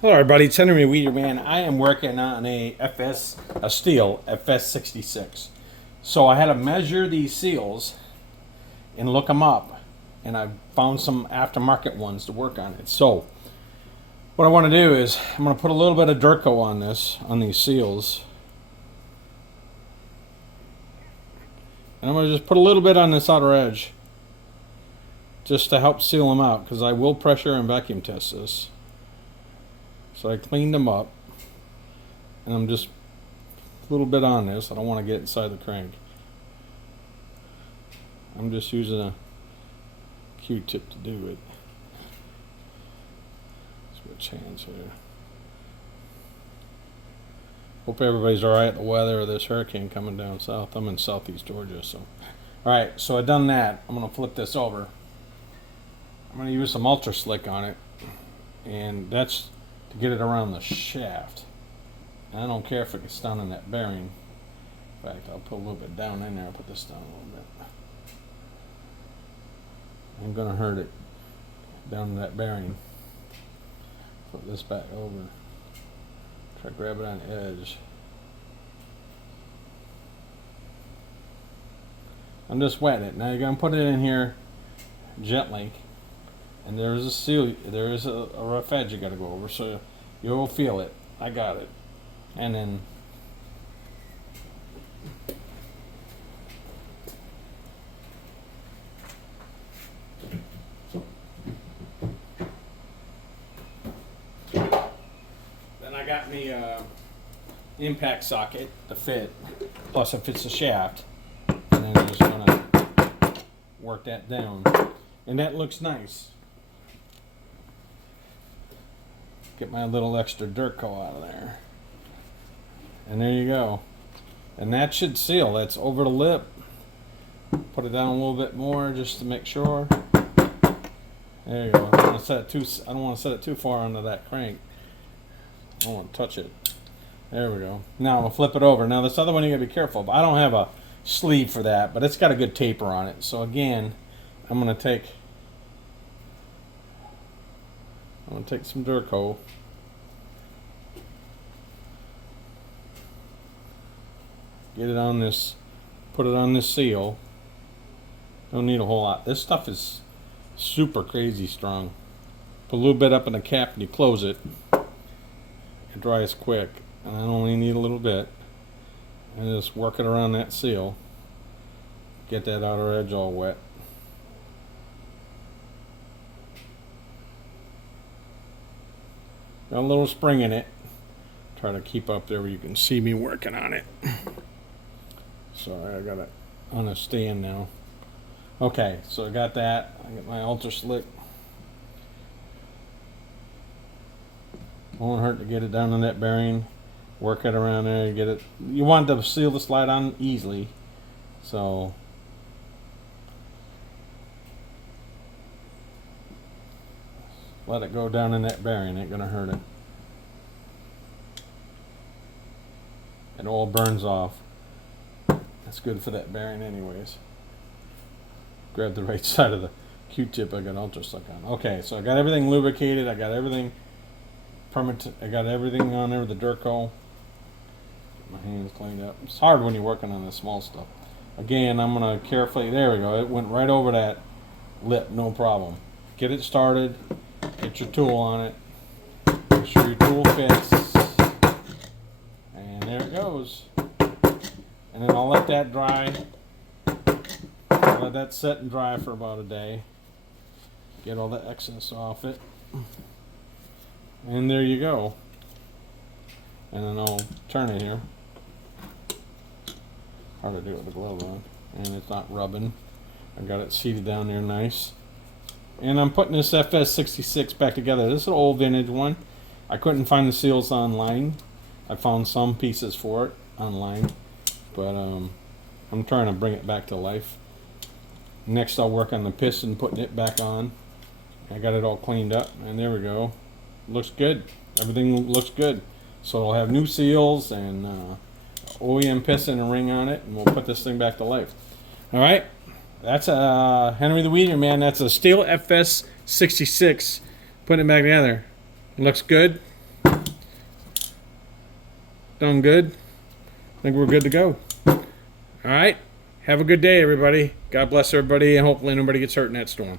Hello everybody, it's Henry Weeder, man. I am working on a Stihl FS 66. So I had to measure these seals and look them up, and I found some aftermarket ones to work on it. So what I want to do is I'm going to put a little bit of Durco on these seals, and I'm going to just put a little bit on this outer edge just to help seal them out, because I will pressure and vacuum test this. So I cleaned them up, and I'm just a little bit on this. I don't want to get inside the crank. I'm just using a Q-tip to do it. Switch hands here. Hope everybody's alright with the weather of this hurricane coming down south. I'm in southeast Georgia, so. Alright, so I've done that. I'm going to flip this over. I'm going to use some Ultra Slick on it, and that's to get it around the shaft. And I don't care if it gets down in that bearing. In fact, I'll put a little bit down in there. I'll put this down a little bit. I'm going to hurt it down in that bearing. Put this back over. Try to grab it on the edge. I'm just wetting it. Now you're going to put it in here gently. And there is a seal, there is a rough edge you got to go over, so you'll feel it. I got it. And then I got me impact socket to fit, plus it fits the shaft. And then I'm just gonna work that down, and that looks nice. Get my little extra Durco out of there. And there you go. And that should seal. That's over the lip. Put it down a little bit more just to make sure. There you go. I don't want to set it too far under that crank. I don't want to touch it. There we go. Now I'm going to flip it over. Now this other one you got to be careful of. I don't have a sleeve for that, but it's got a good taper on it. So again, I'm going to take some Durco. Get it on this, put it on this seal. Don't need a whole lot. This stuff is super crazy strong. Put a little bit up in the cap and you close it. It dries quick. And I only need a little bit. And just work it around that seal. Get that outer edge all wet. Got a little spring in it. Try to keep up there where you can see me working on it. Sorry, I got it on a stand now. Okay, so I got that. I got my Ultra Slick. Won't hurt to get it down on that bearing. Work it around there. Get it. You want to seal the slide on easily. So let it go down in that bearing. Ain't gonna hurt it. It all burns off. That's good for that bearing anyways. Grab the right side of the Q-tip. I got Ultra Slick on. Okay, so I got everything lubricated. I got everything I got everything on there with the Durco. My hands cleaned up. It's hard when you're working on the small stuff. Again, I'm gonna carefully, there we go. It went right over that lip, no problem. Get it started. Get your tool on it. Make sure your tool fits. And there it goes. And then I'll let that dry. I'll let that set and dry for about a day. Get all the excess off it. And there you go. And then I'll turn it here. Hard to do it with the glove on. And it's not rubbing. I got it seated down there nice. And I'm putting this FS 66 back together. This is an old vintage one. I couldn't find the seals online. I found some pieces for it online. But I'm trying to bring it back to life. Next I'll work on the piston, putting it back on. I got it all cleaned up, and there we go. Looks good. Everything looks good. So it'll have new seals and OEM piston and ring on it, and we'll put this thing back to life. All right, that's Henry the Weeder, man. That's a Stihl FS 66. Putting it back together. It looks good. done good. I think we're good to go. All right. Have a good day, everybody. God bless everybody, and hopefully nobody gets hurt in that storm.